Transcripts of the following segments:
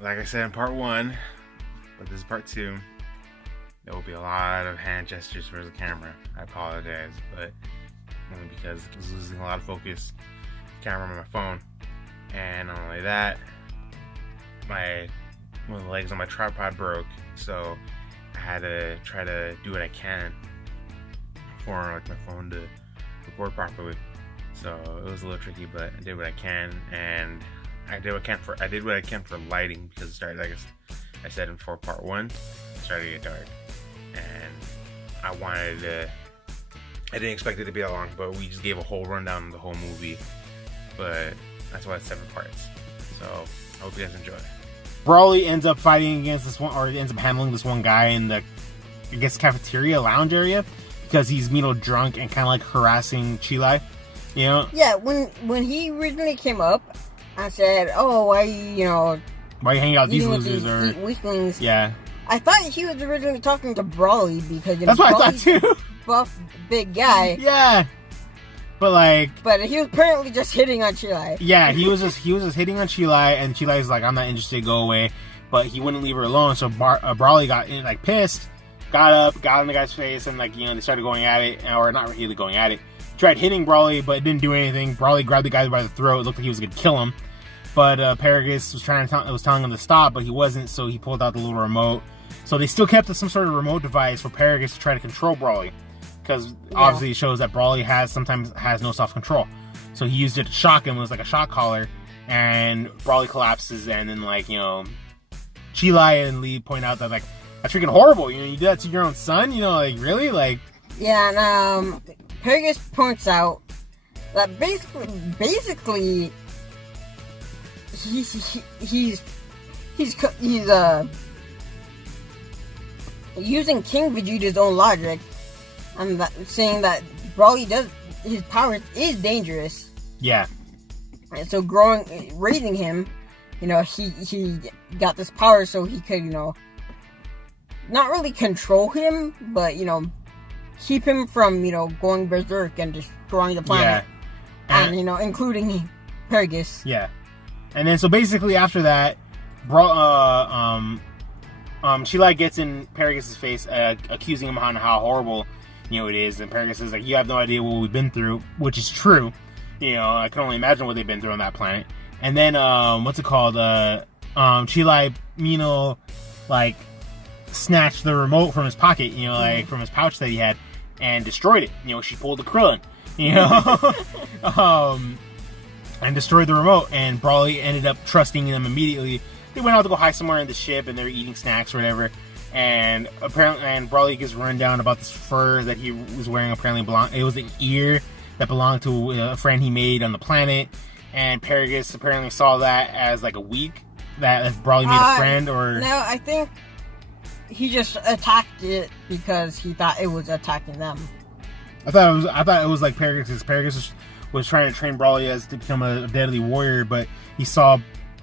like I said in part 1, but this is part 2. There will be a lot of hand gestures for the camera. I apologize, but only because I was losing a lot of focus. Camera on my phone, and not only that, one of the legs on my tripod broke, so I had to try to do what I can for like my phone to record properly. So it was a little tricky, but I did what I can, and I did what I can for lighting, because it started, like I said in part 1, it started to get dark, and I didn't expect it to be that long, but we just gave a whole rundown of the whole movie. But that's why it's 7 parts. So I hope you guys enjoy. Brawly ends up fighting against this one, or ends up handling this one guy in the, I guess, cafeteria lounge area, because he's drunk and kind of like harassing Cheelai. You know? Yeah. When he originally came up, I said, "Oh, why you hanging out with these losers or weaklings?" Yeah. I thought he was originally talking to Brawly, because that's what I thought too. Buff big guy. Yeah. But he was apparently just hitting on Cheelai. Yeah, he was just hitting on Cheelai, and Cheelai's like, "I'm not interested, go away." But he wouldn't leave her alone, so Brawly got pissed, got up, got in the guy's face, and they started going at it, or not really going at it. Tried hitting Brawly, but it didn't do anything. Brawly grabbed the guy by the throat. It looked like he was gonna kill him, but Paragus was telling him to stop, but he wasn't, so he pulled out the little remote. So they still kept some sort of remote device for Paragus to try to control Brawly, because obviously it shows that Brawly sometimes has no self-control. So he used it to shock him. It was like a shock collar, and Brawly collapses, and then Cheelai and Lee point out that that's freaking horrible. You do that to your own son. Really, Yeah, and Paragus points out that basically he's using King Vegeta's own logic, and saying that Brawly his power is dangerous. Yeah. And so raising him, he got this power so he could, not really control him, but, keep him from, going berserk and destroying the planet. Yeah. And, including Paragus. Yeah. And then, so basically after that, Cheelai gets in Paragus' face, accusing him on how horrible, it is. And Paragus is like, "You have no idea what we've been through," which is true. I can only imagine what they've been through on that planet. And then, Cheelai, snatched the remote from his pocket, from his pouch that he had, and destroyed it. She pulled the Krillin, and destroyed the remote. And Brawly ended up trusting them immediately. They went out to go hide somewhere in the ship, and they were eating snacks or whatever. And Brawly gets run down about this fur that he was wearing. Apparently, it was an ear that belonged to a friend he made on the planet. And Paragus apparently saw that as a weak, that if Brawly made a friend, or no, I think he just attacked it because he thought it was attacking them. I thought it was like Paragus, because Paragus was trying to train Brawly to become a deadly warrior, but he saw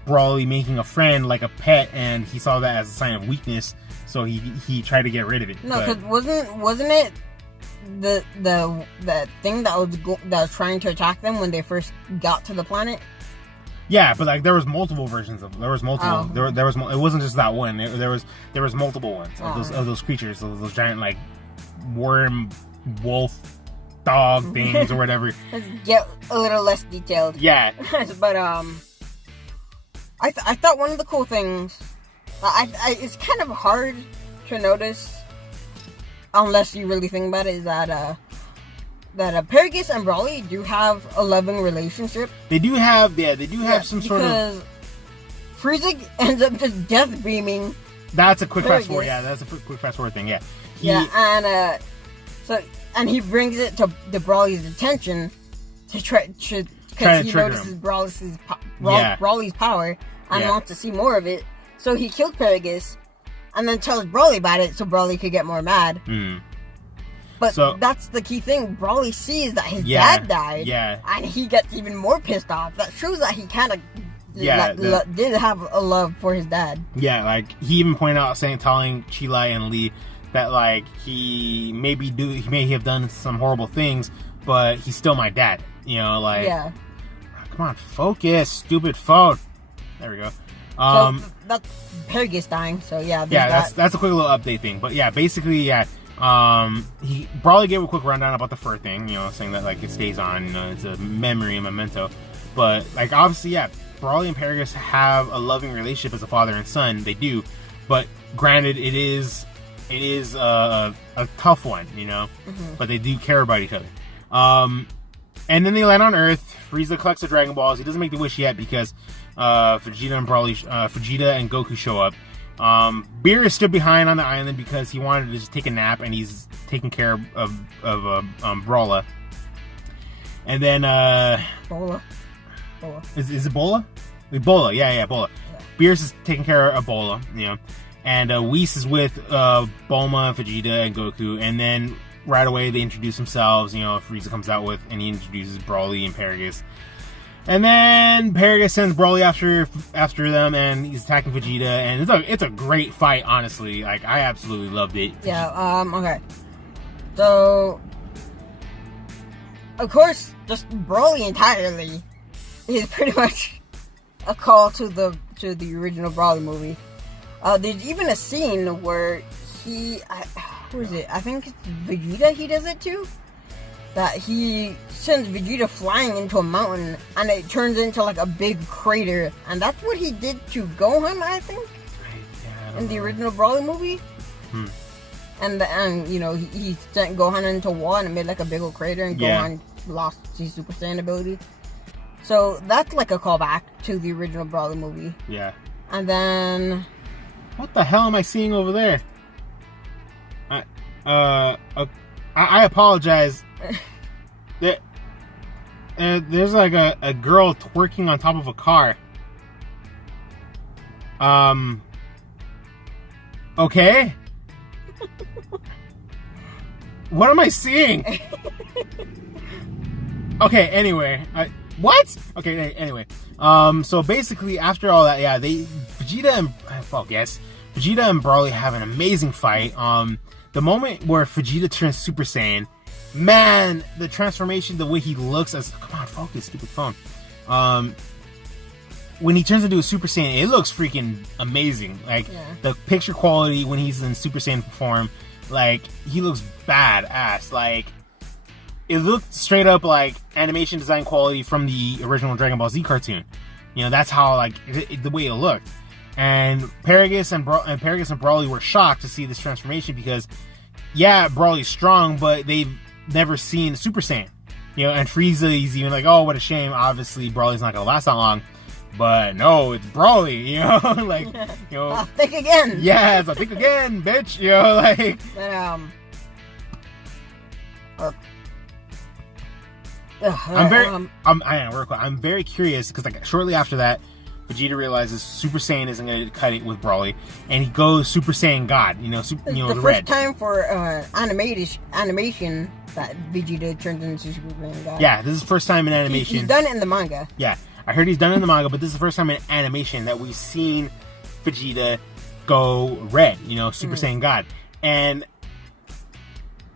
Brawly making a friend like a pet, and he saw that as a sign of weakness, so he tried to get rid of it. No, because wasn't it the thing that was trying to attack them when they first got to the planet? Yeah, but there was multiple versions of. There was multiple. Oh. There was. It wasn't just that one. There was multiple ones of those creatures, those giant worm, wolf, dog things or whatever. Let's get a little less detailed. Yeah. But I thought one of the cool things, it's kind of hard to notice unless you really think about it, is that Paragus and Brawly do have a loving relationship. They do have some sort of, because Frieza ends up just death beaming. That's a quick fast forward. Yeah, that's a quick fast forward thing. Yeah. And he brings it to Brawly's attention to try because he notices Brawly's power and wants to see more of it. So he killed Paragus and then tells Brawly about it so Brawly could get more mad. But that's the key thing. Brawly sees that his dad died, and he gets even more pissed off. That shows that he kind of did have a love for his dad. Yeah, he even pointed out, telling Cheelai and Lee that he may have done some horrible things, but he's still my dad. Come on, focus, stupid phone. There we go. So that's Paragus dying. So yeah. That's a quick little update thing. But yeah, basically, yeah. Brawly gave a quick rundown about the fur thing, saying that like it stays on, it's a memory, a memento. But like obviously, yeah, Brawly and Paragus have a loving relationship as a father and son. They do, but granted, it is a tough one, But they do care about each other. And then they land on Earth. Frieza collects the Dragon Balls. He doesn't make the wish yet because Vegeta and Goku show up. Beerus stood behind on the island because he wanted to just take a nap, and he's taking care of Brawla. And then Bola. Is it Bola? Bola, yeah, Bola. Yeah. Beerus is taking care of Bola, and Whis is with Bulma, Vegeta, and Goku. And then right away they introduce themselves. Frieza comes out and he introduces Brawly and Paragus. And then Paragus sends Brawly after them, and he's attacking Vegeta, and it's a great fight, honestly. Like, I absolutely loved it. Yeah, okay. So, of course, just Brawly entirely is pretty much a call to the original Brawly movie. There's even a scene where who is it? I think it's Vegeta he does it to. That he sends Vegeta flying into a mountain, and it turns into like a big crater, and that's what he did to Gohan, I think, in the original Brawly movie. And he sent Gohan into a wall, and it made like a big old crater, and Gohan lost his Super Saiyan ability. So that's like a callback to the original Brawly movie. Yeah. And then, what the hell am I seeing over there? I apologize. There's like a girl twerking on top of a car. Okay. What am I seeing? Okay, anyway. What? Okay, anyway. So basically, after all that, yeah, Vegeta and Brawly have an amazing fight. The moment where Vegeta turns Super Saiyan, man, the transformation, the way he looks come on, focus, stupid phone. When he turns into a Super Saiyan, it looks freaking amazing. Like, the picture quality when he's in Super Saiyan form, like, he looks badass. Like, it looked straight up like animation design quality from the original Dragon Ball Z cartoon. That's how, like, the way it looked. And Paragus and Brawly were shocked to see this transformation because, yeah, Brawly's strong, but they've never seen Super Saiyan. And Frieza is even like, oh, what a shame. Obviously, Brawly's not gonna last that long. But no, it's Brawly, like, I'll think again. Yes, I'll think again, bitch. Like. But, I'm very curious because, like, shortly after that, Vegeta realizes Super Saiyan isn't going to cut it with Brawly, and he goes Super Saiyan God. The first time for animation that Vegeta turns into Super Saiyan God. Yeah, this is the first time in animation. He's done it in the manga. Yeah, I heard he's done it in the manga, but this is the first time in animation that we've seen Vegeta go red. Super Saiyan God, and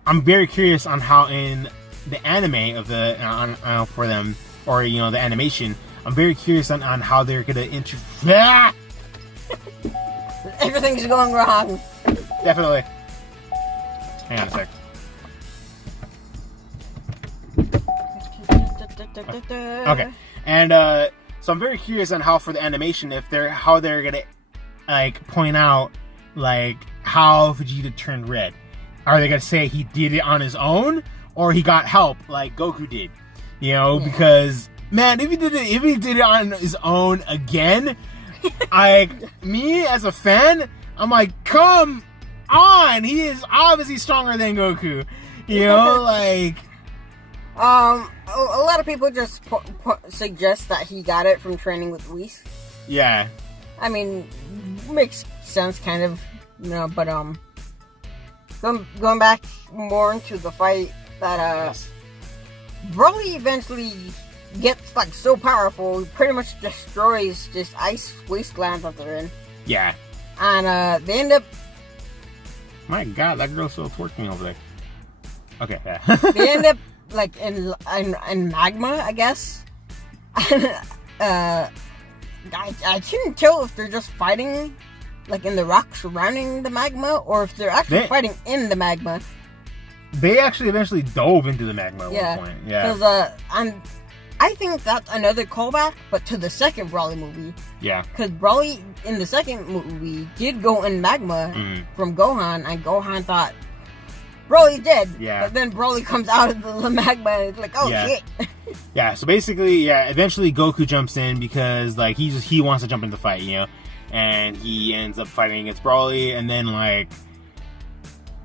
I'm very curious on how in the anime of for them, or the animation. I'm very curious on how they're gonna Everything's going wrong. Definitely. Hang on a sec. Okay. And so I'm very curious on how for the animation how they're gonna like point out like how Vegeta turned red. Are they gonna say he did it on his own or he got help like Goku did? Because man, if he did it on his own again, me as a fan, I'm like, come on, he is obviously stronger than Goku. Like. A lot of people just suggest that he got it from training with Whis. Yeah. I mean, makes sense, kind of, but going back more into the fight that Broly eventually gets like so powerful, he pretty much destroys this ice wasteland that they're in. Yeah. And they end up. My God, that girl's still twerking over there. Okay. Yeah. They end up like in magma, I guess. I couldn't tell if they're just fighting, like, in the rock surrounding the magma, or if they're actually fighting in the magma. They actually eventually dove into the magma at one point. Yeah. Because, I think that's another callback, but to the second Broly movie. Yeah. Because Broly, in the second movie, did go in magma from Gohan, and Gohan thought Broly's dead. Yeah. But then Broly comes out of the magma, and it's like, oh, shit. Yeah, so basically, eventually Goku jumps in because, like, he wants to jump in the fight, you know? And he ends up fighting against Broly, and then, like,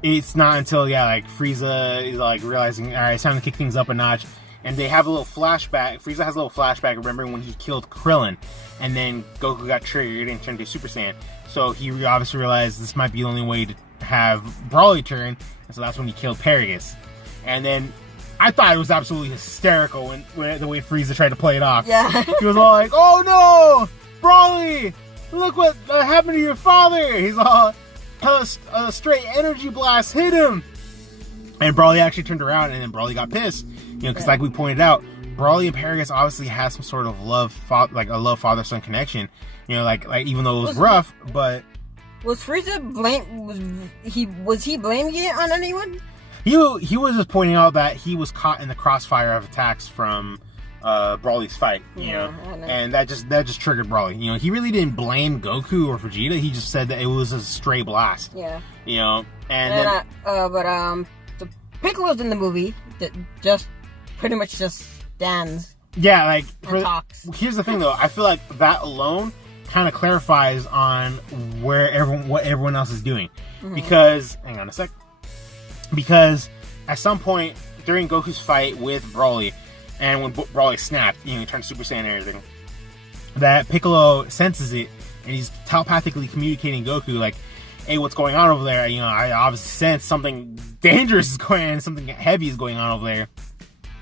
it's not until, like, Frieza is, like, realizing, alright, it's time to kick things up a notch. And they have a little flashback. Frieza has a little flashback remembering when he killed Krillin. And then Goku got triggered and turned to Super Saiyan. So he obviously realized this might be the only way to have Broly turn. And so that's when he killed Paragus. And then I thought it was absolutely hysterical when the way Frieza tried to play it off. Yeah. He was all like, oh no! Broly! Look what happened to your father! He's all, a straight energy blast hit him! And Broly actually turned around and then Broly got pissed. You know, because like we pointed out, Broly and Paragus obviously has some sort of like a love father-son connection. You know, like even though it was rough, but was Frieza was he blaming it on anyone? He was just pointing out that he was caught in the crossfire of attacks from Broly's fight. You know, and that just triggered Broly. You know, he really didn't blame Goku or Vegeta. He just said that it was a stray blast. Yeah. You know, and then the Piccolo's in the movie that just pretty much just stands. Yeah, like talks. Here's the thing, though. I feel like that alone kind of clarifies on what everyone else is doing. Because hang on a sec. Because at some point during Goku's fight with Broly, and when Broly snapped, you know, he turned Super Saiyan and everything, that Piccolo senses it, and he's telepathically communicating Goku like, "Hey, what's going on over there? You know, I obviously sense something dangerous is going on, something heavy is going on over there."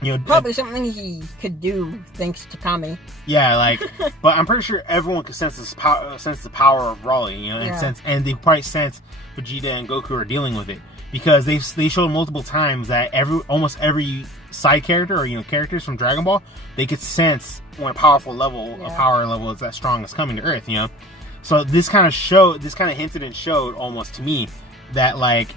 You know, probably something he could do thanks to Kami. Yeah, like, but I'm pretty sure everyone could sense the power of Broly, you know, and they probably sense Vegeta and Goku are dealing with it because they showed multiple times that almost every side character or characters from Dragon Ball, they could sense when a power level is that strong is coming to Earth, you know. So this kind of hinted and showed almost to me that like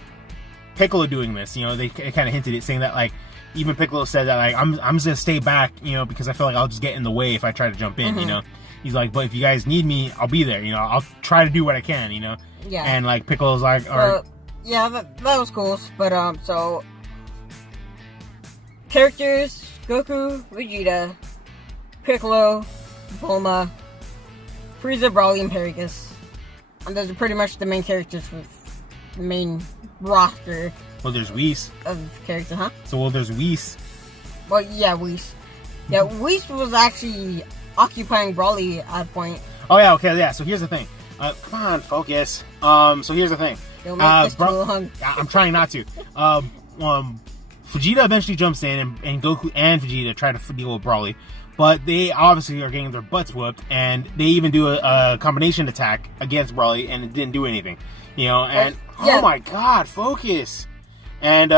Piccolo doing this, you know, it kind of hinted it, saying that like. Even Piccolo said that, like, I'm just gonna stay back, you know, because I feel like I'll just get in the way if I try to jump in, you know. He's like, but if you guys need me, I'll be there, you know. I'll try to do what I can, you know. Yeah. And like Piccolo's like, yeah, that was cool. But so characters: Goku, Vegeta, Piccolo, Bulma, Frieza, Broly, and Paragus. And those are pretty much the main characters for the main roster. Well, there's Whis. Of characters, huh? So, there's Whis. Well, yeah, Whis. Yeah, Whis was actually occupying Broly at a point. Oh, yeah, okay, yeah. So, here's the thing. Come on, focus. So, here's the thing. Don't make this too long. I'm trying not to. Vegeta eventually jumps in, and Goku and Vegeta try to deal with Broly. But they obviously are getting their butts whooped, and they even do a combination attack against Broly, and it didn't do anything. You know, and oh my god, focus! And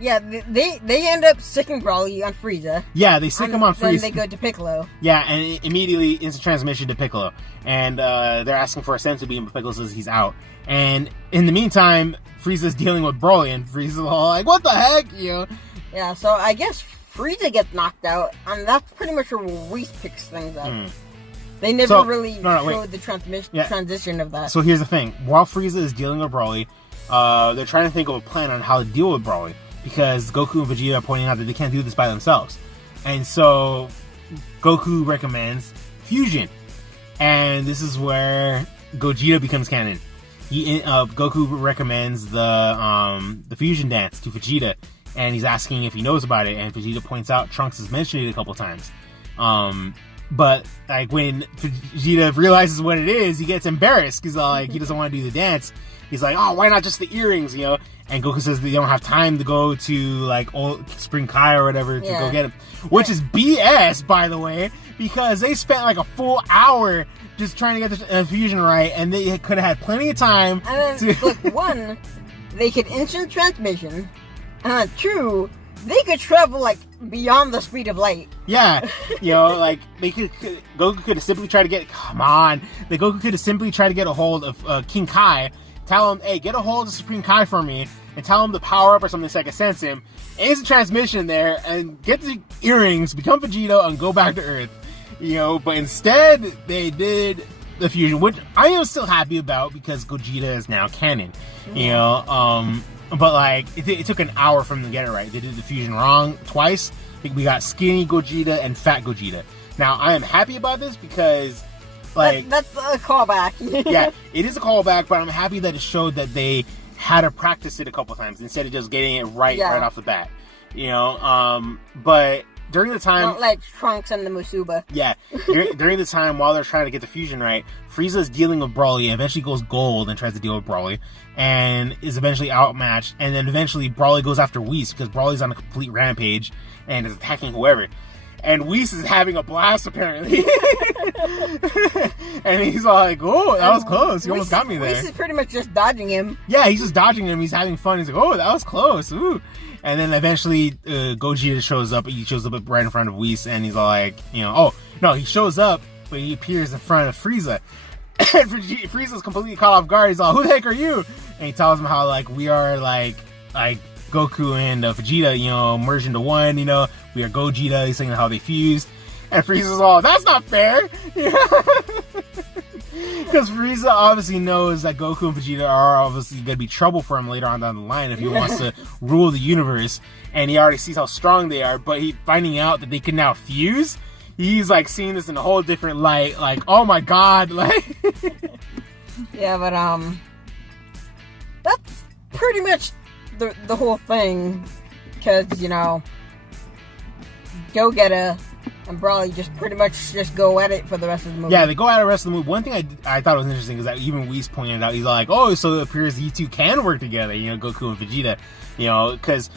yeah, they end up sicking Broly on Frieza. Yeah, they sick him on Frieza. Then they go to Piccolo. Yeah, and immediately instant transmission to Piccolo, and they're asking for a Senzu Bean, but Piccolo says he's out. And in the meantime, Frieza's dealing with Broly, and Frieza's all like, "What the heck?" You know? Yeah, so I guess Frieza gets knocked out, and that's pretty much where Whis picks things up. They never really showed the transition of that. So here's the thing: while Frieza is dealing with Broly, they're trying to think of a plan on how to deal with Broly, because Goku and Vegeta are pointing out that they can't do this by themselves. And so Goku recommends fusion, and this is where Gogeta becomes canon. Goku recommends the fusion dance to Vegeta, and he's asking if he knows about it, and Vegeta points out Trunks has mentioned it a couple times. But like when Vegeta realizes what it is, he gets embarrassed because like he doesn't want to do the dance. He's like, "Oh, why not just the earrings?" You know. And Goku says they don't have time to go to like Old Spring Kai or whatever to go get him, which is BS, by the way, because they spent like a full hour just trying to get the fusion right, and they could have had plenty of time. And then, look, one, they could instant transmission, and 2, they could travel like beyond the speed of light. Yeah, like Goku could have simply tried to get. Come on, Goku could have simply tried to get a hold of King Kai. Tell him, hey, get a hold of Supreme Kai for me, and tell him to power up or something so I can sense him. Instant transmission there, and get the earrings, become Vegito, and go back to Earth. But instead they did the fusion, which I am still happy about because Gogeta is now canon. But like it took an hour for them to get it right. They did the fusion wrong twice. I think we got skinny Gogeta and fat Gogeta. Now I am happy about this because like that's a callback. Yeah, it is a callback, but I'm happy that it showed that they had to practice it a couple times instead of just getting it right off the bat. But during the time, not like Trunks and the Musuba. Yeah, during the time while they're trying to get the fusion right, Frieza's dealing with Broly, and eventually goes gold and tries to deal with Broly, and is eventually outmatched. And then eventually Broly goes after Whis because Broly's on a complete rampage and is attacking whoever. And Whis is having a blast apparently, and he's like, "Oh, that was close. You almost got me there." Whis is pretty much just dodging him. Yeah, he's just dodging him. He's having fun. He's like, "Oh, that was close." Ooh. And then eventually Gogeta shows up. He shows up right in front of Whis, and he's like, oh no, he shows up, but he appears in front of Frieza. And Frieza's completely caught off guard. He's like, "Who the heck are you?" And he tells him how like we are like Goku and Vegeta, merged into one. We are Gogeta. He's saying how they fused, and Frieza's all, "That's not fair." Because Frieza obviously knows that Goku and Vegeta are obviously going to be trouble for him later on down the line if he wants to rule the universe. And he already sees how strong they are, but finding out that they can now fuse, he's like seeing this in a whole different light. Like, oh my god, like. Yeah, but that's pretty much the whole thing. Because Gogeta and Broly just pretty much go at it for the rest of the movie. Yeah, they go at it the rest of the movie. One thing I thought was interesting is that even Whis pointed out, he's like, "Oh, so it appears you two can work together, Goku and Vegeta." Because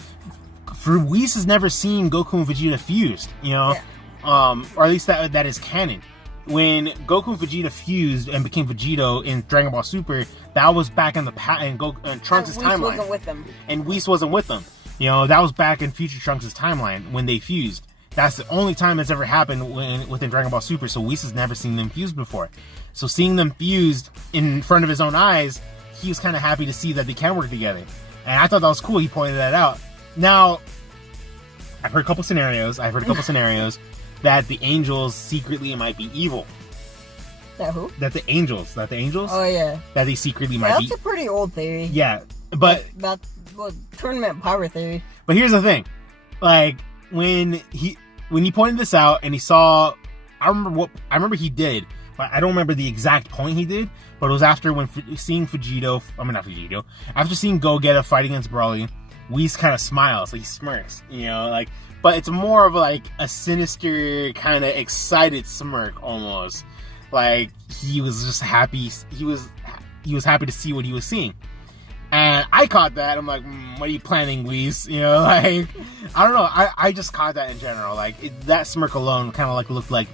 for Whis has never seen Goku and Vegeta fused, or at least that is canon. When Goku and Vegeta fused and became Vegito in Dragon Ball Super, that was back in the and Trunks' timeline. Whis wasn't with them. And Whis wasn't with them. That was back in future Trunks' timeline when they fused. That's the only time that's ever happened within Dragon Ball Super, so Whis has never seen them fused before. So seeing them fused in front of his own eyes, he was kind of happy to see that they can work together. And I thought that was cool, he pointed that out. Now, I've heard a couple scenarios that the angels secretly might be evil. That who? That the angels? Oh, yeah. That they secretly might be... That's a pretty old theory. Yeah, but... That's tournament power theory. But here's the thing. Like... When he pointed this out and he saw, I remember he did, but I don't remember the exact point he did. But it was after after seeing Gogeta fight against Broly, Whis kind of smiles, like he smirks, but it's more of like a sinister kind of excited smirk almost, like he was just happy. He was happy to see what he was seeing. And I caught that. I'm like, what are you planning, Whis? I don't know. I just caught that in general. Like, that smirk alone kind of like looked like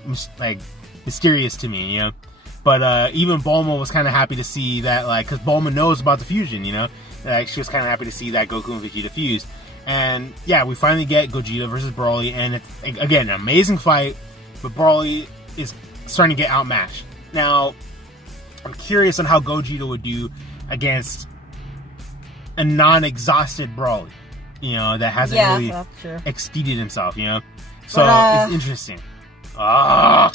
mysterious to me, But even Bulma was kind of happy to see that, like, because Bulma knows about the fusion, Like, she was kind of happy to see that Goku and Vegeta fused. And yeah, we finally get Gogeta versus Broly, and it's again an amazing fight. But Broly is starting to get outmatched. Now, I'm curious on how Gogeta would do against a non-exhausted Broly, that hasn't really exceeded himself, So it's interesting. Yeah.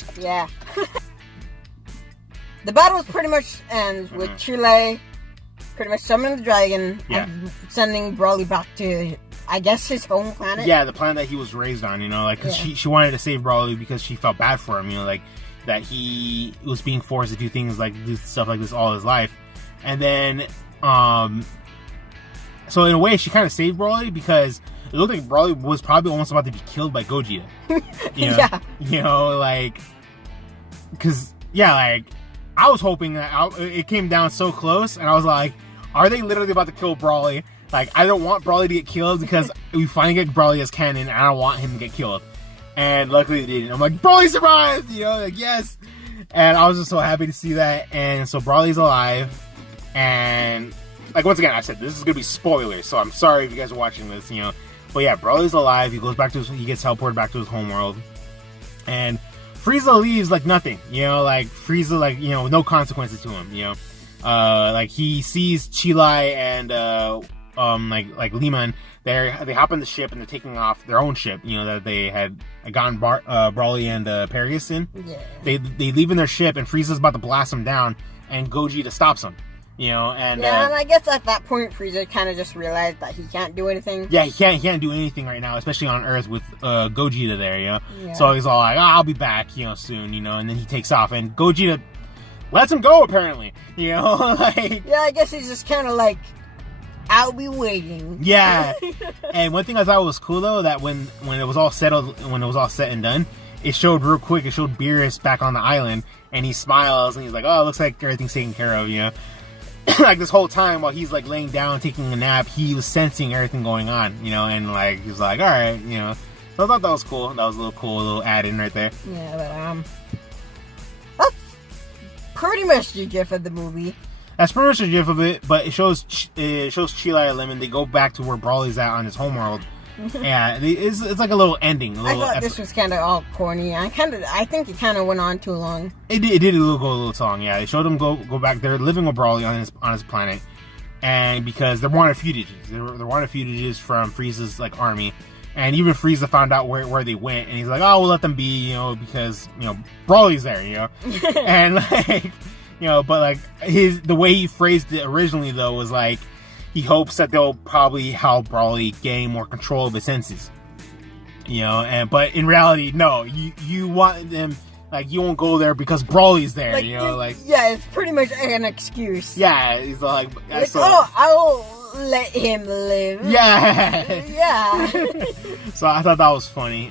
The battle pretty much ends with Chile pretty much summoning the dragon and sending Broly back to, I guess, his home planet. Yeah, the planet that he was raised on, because she wanted to save Broly because she felt bad for him, like that he was being forced to do things like do stuff like this all his life. And then so in a way, she kind of saved Broly because it looked like Broly was probably almost about to be killed by Gogeta. Because I was hoping that it came down so close, and I was like, are they literally about to kill Broly? Like, I don't want Broly to get killed because we finally get Broly as canon, and I don't want him to get killed. And luckily they didn't. I'm like, Broly survived! Yes! And I was just so happy to see that. And so Broly's alive, and... Like, once again, I said, this is going to be spoilers, so I'm sorry if you guys are watching this, But yeah, Broly's alive. He goes back to he gets teleported back to his homeworld, and Frieza leaves like nothing. Like Frieza, like no consequences to him. Like he sees Chilai and like Leman. They hop on the ship and they're taking off their own ship. That they had gotten Broly and Paragus in. Yeah. They leave in their ship and Frieza's about to blast them down, and Gogeta stops them. And I guess at that point Frieza kind of just realized that he can't do anything. Yeah, he can't do anything right now, especially on Earth with Gogeta there. Yeah. So he's all like, I'll be back, soon. And then he takes off, and Gogeta lets him go apparently. Like yeah, I guess he's just kind of like, I'll be waiting. Yeah. And one thing I thought was cool though, that when it was all settled, when it was all set and done, it showed real quick. It showed Beerus back on the island, and he smiles and he's like, "Oh, it looks like everything's taken care of." Like this whole time while he's like laying down taking a nap, he was sensing everything going on. And like he was like, "All right," So I thought that was cool. That was a little add-in right there. Yeah, but pretty much the gif of the movie. That's pretty much the gif of it, but it shows Chilai and Lemon. They go back to where Broly's at on his homeworld. Yeah, it's like a little ending. I thought this was kind of all corny. I think it kind of went on too long. It did go a little too long. Yeah, they showed them go back. They're living with Broly on his planet, and because they're wanted fugitives, they're wanted fugitives from Frieza's like army, and even Frieza found out where they went, and he's like, "Oh, we'll let them be," because Broly's there, and like. But like the way he phrased it originally though was like he hopes that they'll probably help Broly gain more control of his senses. But in reality, no. You want them like you won't go there because Broly's there. Yeah, it's pretty much an excuse. Yeah, he's like I'll let him live. Yeah, yeah. So I thought that was funny.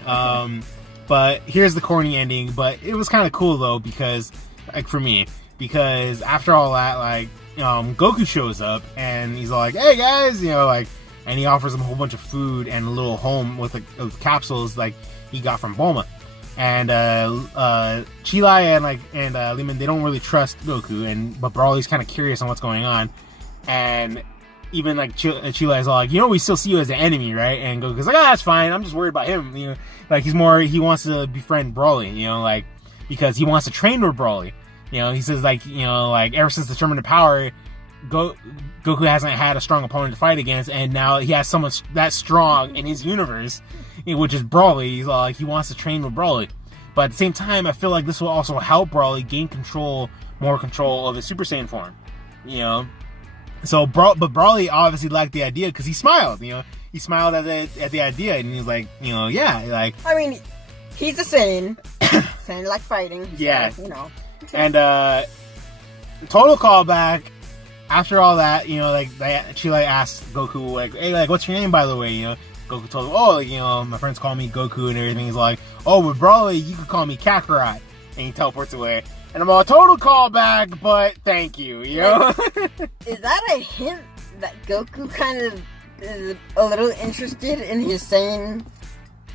But here's the corny ending. But it was kind of cool though because like for me. Because after all that, like, Goku shows up and he's like, "Hey guys," and he offers them a whole bunch of food and a little home with capsules like he got from Bulma. And Chilai and Leman, they don't really trust Goku, but Broly's kind of curious on what's going on. And even like Chilai's all like, "We still see you as an enemy, right?" And Goku's like, "That's fine. I'm just worried about him." Like he wants to befriend Broly, because he wants to train with Broly. He says like ever since the Tournament of Power, Goku hasn't had a strong opponent to fight against, and now he has someone that strong in his universe, which is Broly. He's like he wants to train with Broly, but at the same time, I feel like this will also help Broly gain more control of his Super Saiyan form. So but Broly obviously liked the idea because he smiled. He smiled at the idea, and he's like, yeah, like I mean, he's a Saiyan, Saiyan like fighting. Yeah, so, And total callback. After all that, Chilai asked Goku, like, "Hey, like, what's your name, by the way?" Goku told him, "Oh, my friends call me Goku and everything." He's like, "Oh, with Broly, you could call me Kakarot." And he teleports away. And I'm all total callback, but thank you. Is that a hint that Goku kind of is a little interested in his Saiyan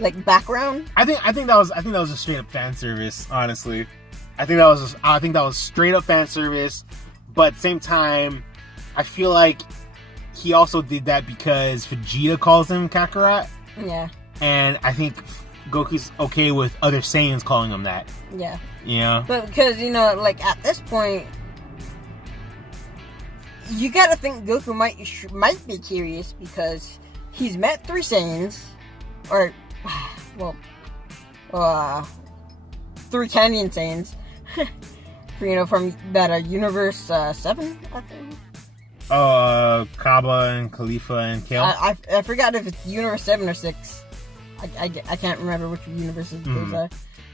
like background? I think that was a straight up fan service, honestly. I think that was straight up fan service, but at the same time, I feel like he also did that because Vegeta calls him Kakarot. Yeah. And I think Goku's okay with other Saiyans calling him that. Yeah. Yeah. But because like at this point, you gotta think Goku might be curious because he's met 3 Saiyans, or 3 Canyon Saiyans. From that Universe 7, I think. Kaba and Khalifa and Kale. I forgot if it's Universe 7 or 6. I can't remember which universes those are.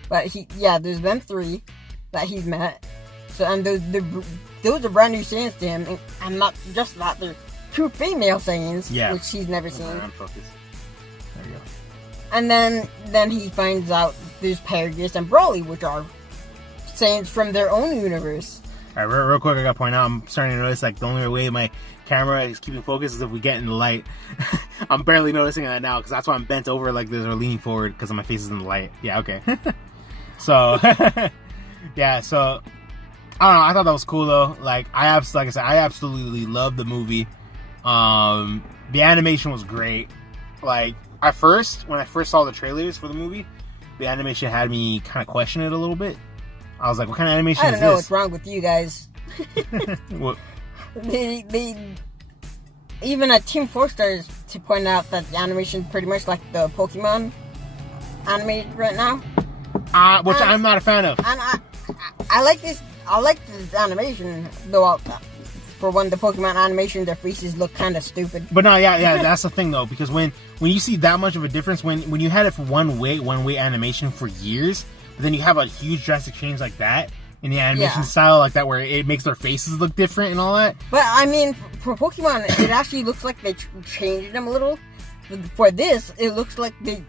But there's them 3 that he's met. So and those are brand new Saiyans to him, and not just that, they're 2 female Saiyans, which he's never seen. I'm focused. There you go. And then he finds out there's Paragus and Broly, which are Saiyans from their own universe. Alright, real quick, I gotta point out, I'm starting to notice like the only way my camera is keeping focus is if we get in the light. I'm barely noticing that now because that's why I'm bent over like this or leaning forward because my face is in the light. Yeah, okay. So, yeah, so I don't know. I thought that was cool though. Like I said, I absolutely love the movie. The animation was great. Like at first, when I first saw the trailers for the movie, the animation had me kind of question it a little bit. I was like, what kind of animation is this? I don't know what's wrong with you guys. What? They even at Team 4 Stars to point out that the animation is pretty much like the Pokemon animated right now. Which I'm not a fan of. And I like this. I like this animation, though. For one, the Pokemon animation, their faces look kind of stupid. But no, yeah, that's the thing though, because when you see that much of a difference, when you had it for one way animation for years, but then you have a huge drastic change like that in the animation style, like that, where it makes their faces look different and all that. But I mean, for Pokemon, it actually looks like they changed them a little. For this, it looks like they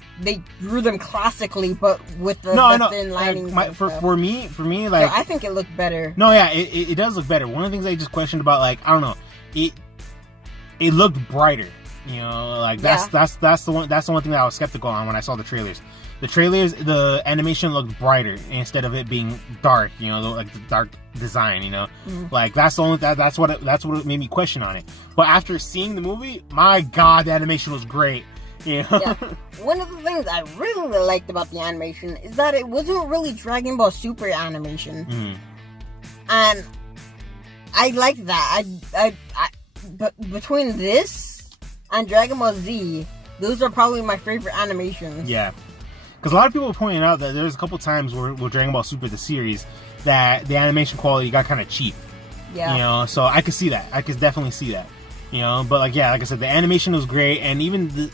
drew them classically, but with the thin linings. For me, like, so I think it looked better. No, yeah, it does look better. One of the things I just questioned about, like, I don't know, it looked brighter. You know, like that's the one thing that I was skeptical on when I saw the trailers. The animation looked brighter instead of it being dark. You know, like the dark design. You know, like that's what made me question on it. But after seeing the movie, my God, the animation was great. You know? Yeah. One of the things I really liked about the animation is that it wasn't really Dragon Ball Super animation, and I like that. But between this and Dragon Ball Z, those are probably my favorite animations. Yeah. Because a lot of people are pointing out that there's a couple times where Dragon Ball Super, the series, that the animation quality got kind of cheap. Yeah. You know, so I could see that. I could definitely see that. You know, but like I said, the animation was great, and even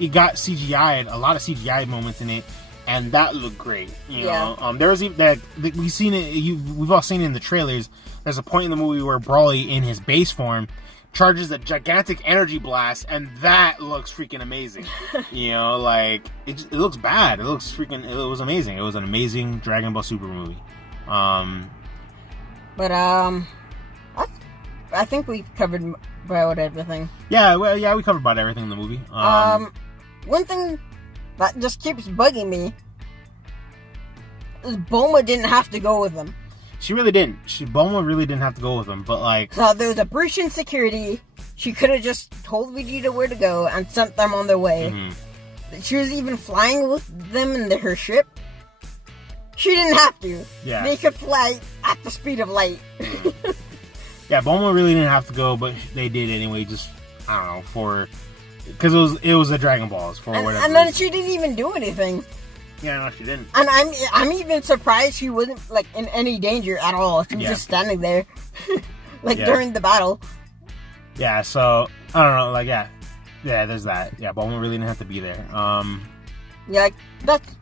it got CGI'd, a lot of CGI moments in it, and that looked great. You know, there was even that we've seen it. We've all seen it in the trailers. There's a point in the movie where Broly, in his base form, charges a gigantic energy blast, and that looks freaking amazing. You know, like it looks bad. It looks freaking. It was amazing. It was an amazing Dragon Ball Super movie. But I think we covered about everything. Yeah, well, we covered about everything in the movie. One thing that just keeps bugging me is Bulma didn't have to go with them. She really didn't. Bulma really didn't have to go with them, but like... So there was a breach in security. She could have just told Vegeta where to go and sent them on their way. Mm-hmm. She was even flying with them in her ship. She didn't have to. Yeah. They could fly at the speed of light. Yeah, Bulma really didn't have to go, but they did anyway, just, I don't know, because it was the Dragon Balls, for whatever. And then she didn't even do anything. Yeah, no, she didn't. And I'm even surprised she wasn't like in any danger at all. She was just standing there, during the battle. Yeah, so I don't know, like there's that. Yeah, Bulma really didn't have to be there. Yeah, that's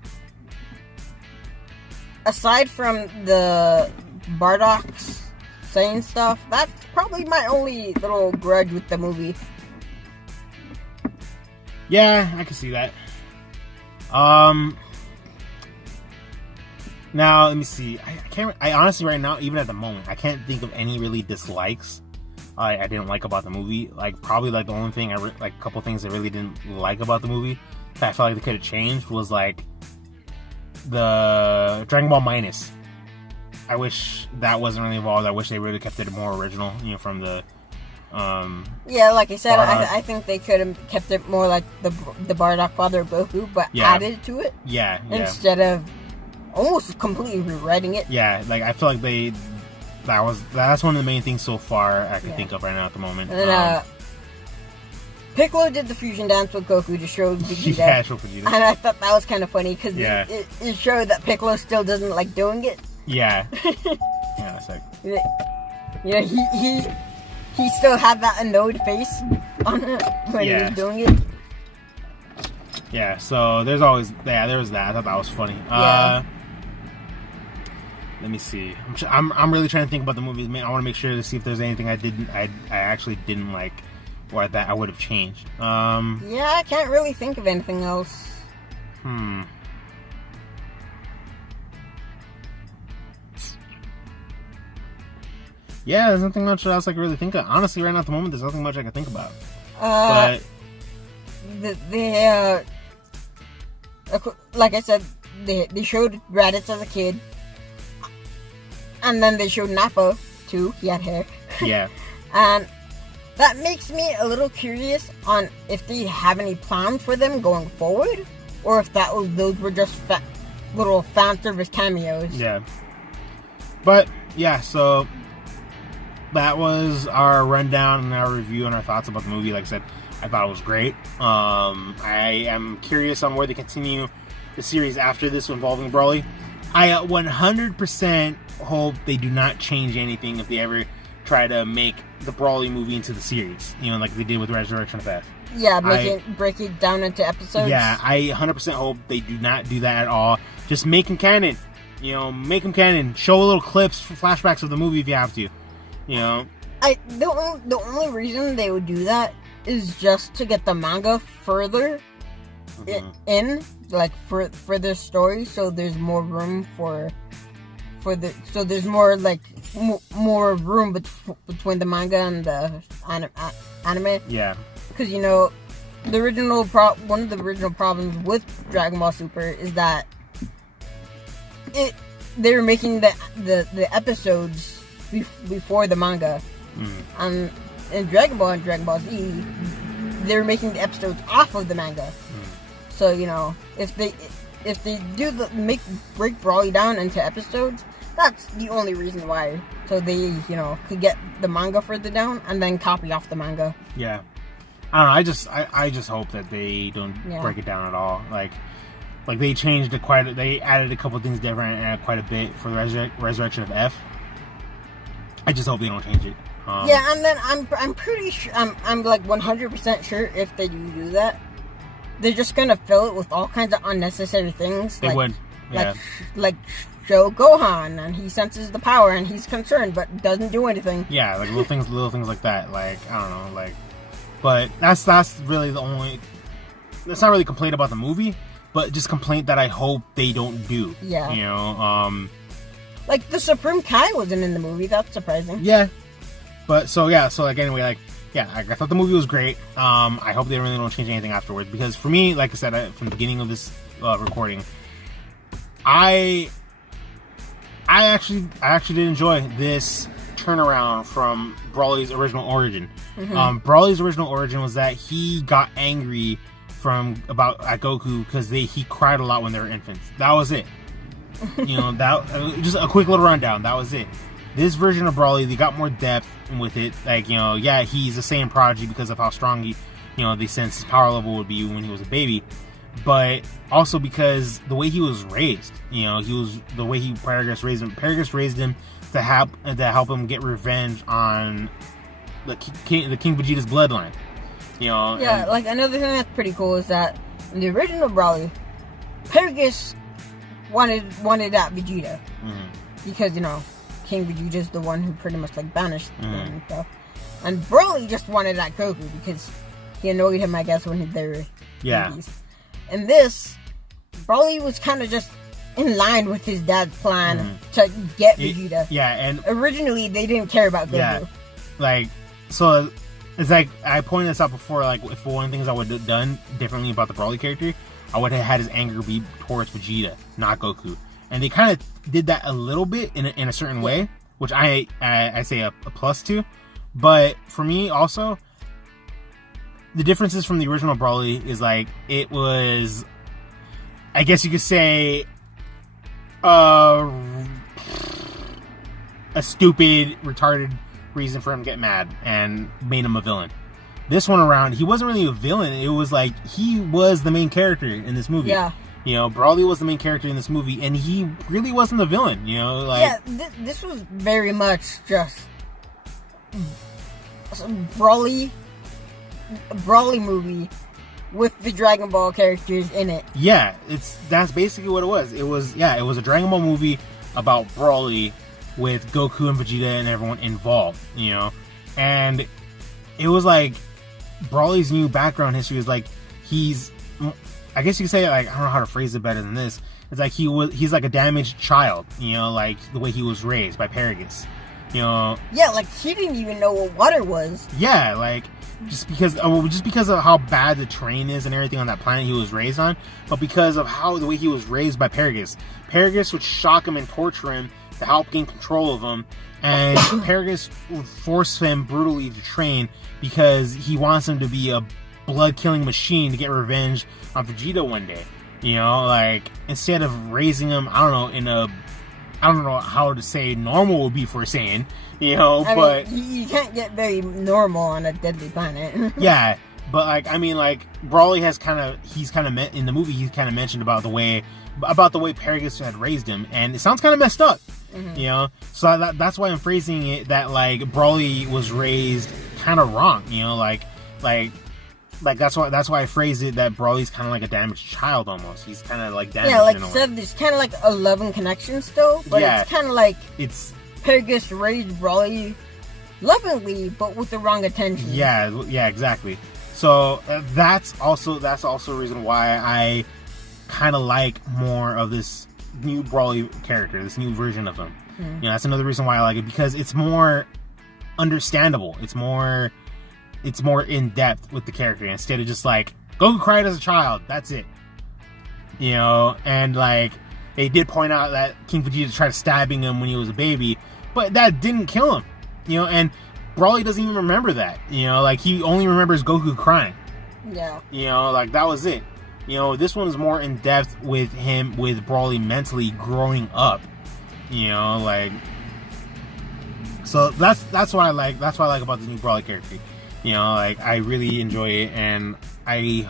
aside from the Bardock's saying stuff. That's probably my only little grudge with the movie. Yeah, I can see that. Now, let me see. I honestly, right now, even at the moment, I can't think of any really dislikes I didn't like about the movie. Like, probably, like, the only thing, a couple things I really didn't like about the movie that I felt like they could have changed was, like, the Dragon Ball Minus. I wish that wasn't really involved. I wish they really kept it more original, you know, from the, yeah, like I said, I think they could have kept it more like the Bardock father of Goku, but added to it. Yeah. Instead of almost completely rewriting it. Yeah, like I feel like that's one of the main things so far I can think of right now at the moment. And then Piccolo did the fusion dance with Goku to show Vegeta. Yeah, show Vegeta. And I thought that was kind of funny because it showed that Piccolo still doesn't like doing it. Yeah. Yeah, that's like. Yeah, he still had that annoyed face on it when he was doing it. Yeah, so there was that. I thought that was funny. Yeah. Let me see. I'm really trying to think about the movies. I want to make sure to see if there's anything I actually didn't like, or that I would have changed. Yeah, I can't really think of anything else. Yeah, there's nothing much else I can really think of. Honestly, right now at the moment, there's nothing much I can think about. But like I said, they showed Raditz as a kid, and then they showed Nappa too. He had hair. Yeah. And that makes me a little curious on if they have any plans for them going forward, or if those were just little fan service cameos. Yeah. But yeah, so that was our rundown and our review and our thoughts about the movie. Like I said, I thought it was great. I am curious on where they continue the series after this involving Broly. I 100% hope they do not change anything if they ever try to make the Broly movie into the series. You know, like they did with Resurrection of F. Yeah, break it down into episodes. Yeah, I 100% hope they do not do that at all. Just make them canon. You know, make them canon. Show little clips, flashbacks of the movie if you have to. You know, the only reason they would do that is just to get the manga further in, like for their story, so there's more room so there's more like more room between the manga and the anime. Yeah, because you know one of the original problems with Dragon Ball Super is that they were making the episodes before the manga. And in Dragon Ball and Dragon Ball Z, they're making the episodes off of the manga. So you know, if they do break Broly down into episodes, that's the only reason why. So they could get the manga further down and then copy off the manga. Yeah, I don't know. I just hope that they don't break it down at all. Like they changed it they added a couple things different and quite a bit for the Resurrection of F. I just hope they don't change it. Yeah, and then I'm pretty sure I'm like 100% sure if they do that, they're just gonna fill it with all kinds of unnecessary things. They would, yeah. Like show Gohan and he senses the power and he's concerned but doesn't do anything. Yeah, like little things like that. Like I don't know, like, but that's really the only. That's not really a complaint about the movie, but just complaint that I hope they don't do. Yeah, you know, like the Supreme Kai wasn't in the movie. That's surprising. Yeah. But so like anyway, like I thought the movie was great. I hope they really don't change anything afterwards, because for me, like I said from the beginning of this recording, I actually did enjoy this turnaround from Broly's original origin. Broly's original origin was that he got angry at Goku because he cried a lot when they were infants. That was it. You know, that just a quick little rundown. That was it. This version of Broly, they got more depth with it. Like, you know, yeah, he's a Saiyan prodigy because of how strong they sense his power level would be when he was a baby. But also because the way he was raised, the way Paragus raised him. Paragus raised him to help him get revenge on the King Vegeta's bloodline. Yeah, like another thing that's pretty cool is that in the original Broly, Paragus wanted that Vegeta because King Vegeta's the one who pretty much like banished him and stuff. And Broly just wanted that Goku because he annoyed him, I guess, when they were babies. And this, Broly was kind of just in line with his dad's plan to get Vegeta. Yeah, and originally they didn't care about Goku. Yeah, like, so it's like I pointed this out before. Like, if one of the things I would have done differently about the Broly character, I would have had his anger be towards Vegeta, not Goku. And they kind of did that a little bit in a certain way, which I say a plus to. But for me also, the differences from the original Broly is like, it was, I guess you could say, a stupid, retarded reason for him to get mad and made him a villain. This one around, he wasn't really a villain. It was like, he was the main character in this movie. Yeah. Broly was the main character in this movie, and he really wasn't the villain, this was very much just Broly movie with the Dragon Ball characters in it. Yeah, that's basically what it was. It was a Dragon Ball movie about Broly with Goku and Vegeta and everyone involved, and it was like Broly's new background history is like, I guess you could say, like, I don't know how to phrase it better than this. It's like he's like a damaged child, like the way he was raised by Paragus. Yeah, like he didn't even know what water was. Yeah, like just because of how bad the terrain is and everything on that planet he was raised on, but because of the way he was raised by Paragus. Paragus would shock him and torture him to help gain control of him. And Paragus would force him brutally to train because he wants him to be a blood-killing machine to get revenge on Vegeta one day. You know, like, instead of raising him, I don't know how to say normal would be for Saiyan, you know, but... you can't get very normal on a deadly planet. Yeah, but, like, I mean, like, Broly has in the movie, he's kind of mentioned about the way Paragus had raised him, and it sounds kind of messed up, you know? So that's why I'm phrasing it that, like, Broly was raised kind of wrong, you know? Like, that's why I phrase it that Broly's kind of like a damaged child almost. He's kind of like damaged. Yeah, like you said, there's kind of like a loving connection still, but it's kind of like Paragus raised Broly lovingly, but with the wrong intention. Yeah, exactly. So that's also a reason why I kind of like more of this new Broly character, this new version of him. You know, that's another reason why I like it, because it's more understandable. It's more in depth with the character instead of just like Goku cried as a child. That's it, you know. And like they did point out that King Vegeta tried stabbing him when he was a baby, but that didn't kill him, you know. And Broly doesn't even remember that, you know. Like he only remembers Goku crying. Yeah. You know, like that was it. You know, this one is more in depth with Broly mentally growing up. You know, like so that's what I like. That's what I like about the new Broly character. You know, like, I really enjoy it, and I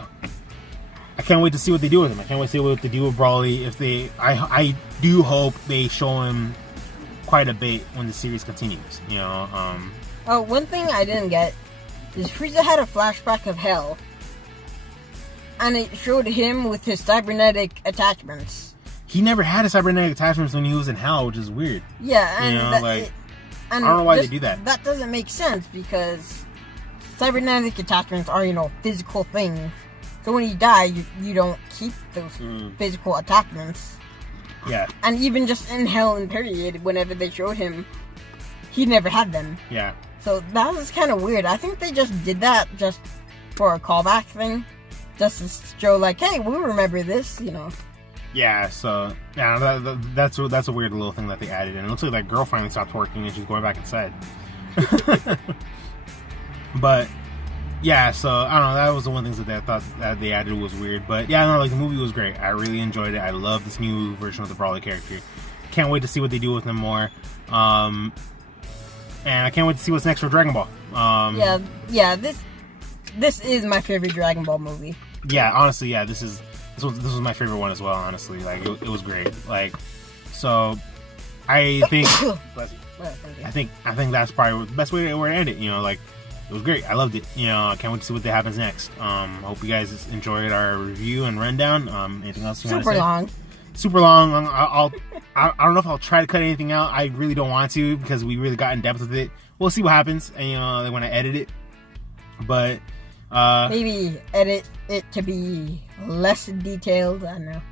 can't wait to see what they do with him. I can't wait to see what they do with Broly. I do hope they show him quite a bit when the series continues, you know. One thing I didn't get is Frieza had a flashback of Hell, and it showed him with his cybernetic attachments. He never had his cybernetic attachments when he was in Hell, which is weird. Yeah, and you know, I don't know why they do that. That doesn't make sense, because cybernetic attachments are, you know, physical things. So when you die, you don't keep those physical attachments. Yeah. And even just in Hell and Period, whenever they showed him, he never had them. Yeah. So that was kind of weird. I think they just did that just for a callback thing. Just to show, like, hey, we remember this, you know. Yeah, so, yeah, that's a weird little thing that they added. And it looks like that girl finally stopped working and she's going back inside. But yeah, so I don't know, that was the one thing that I thought that they added was weird. But yeah, no, like the movie was great. I really enjoyed it. I love this new version of the Broly character. Can't wait to see what they do with him more. And I can't wait to see what's next for Dragon Ball. Yeah, this is my favorite Dragon Ball movie. Yeah, honestly, yeah, this was my favorite one as well. Honestly, like it was great. Like, so I think I think that's probably the best way to end it. You know, like. It was great. I loved it. You know, I can't wait to see what happens next. Hope you guys enjoyed our review and rundown. Anything else you want to say? Super long. I don't know if I'll try to cut anything out. I really don't want to, because we really got in depth with it. We'll see what happens. And, you know, when I edit it. But maybe edit it to be less detailed. I don't know.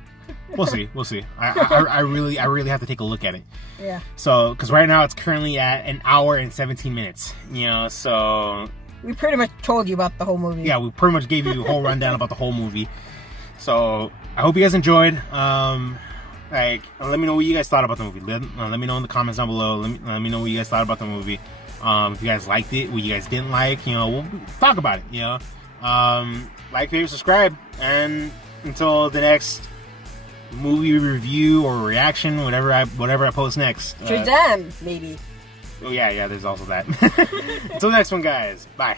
We'll see. I really have to take a look at it. Yeah. So, because right now it's currently at 1 hour and 17 minutes. You know, so we pretty much told you about the whole movie. Yeah, we pretty much gave you a whole rundown about the whole movie. So I hope you guys enjoyed. Like, let me know what you guys thought about the movie. Let me know in the comments down below. Let me know what you guys thought about the movie. If you guys liked it, what you guys didn't like, you know, we'll talk about it. You know, like, favorite, subscribe, and until the next movie review or reaction, whatever I post next. Shazam, maybe. Oh yeah, there's also that. Until the next one, guys. Bye.